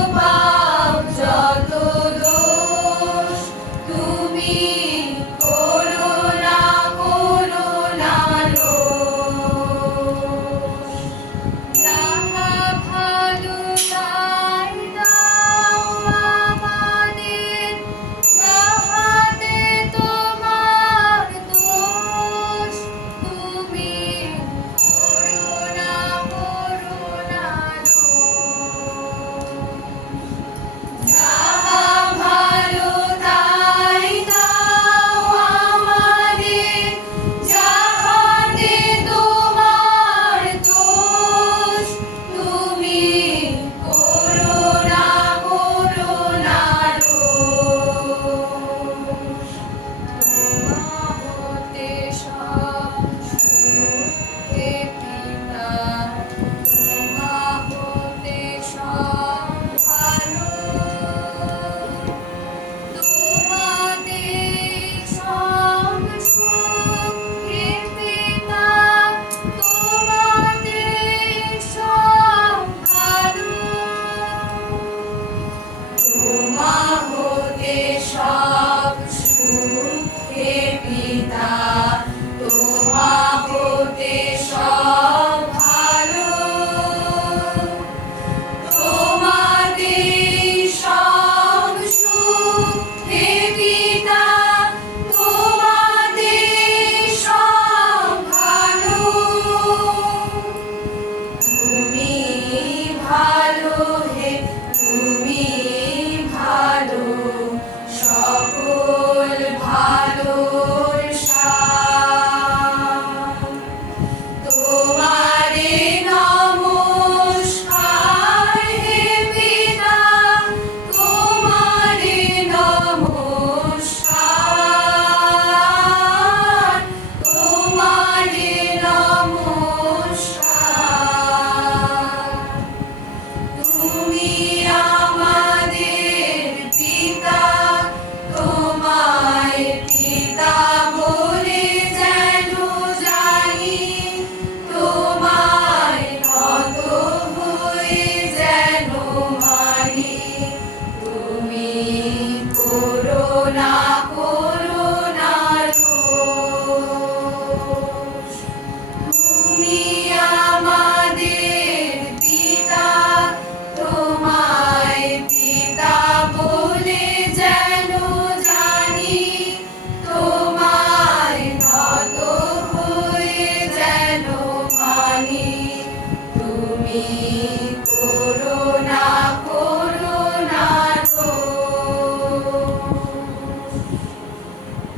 Opa! Amém.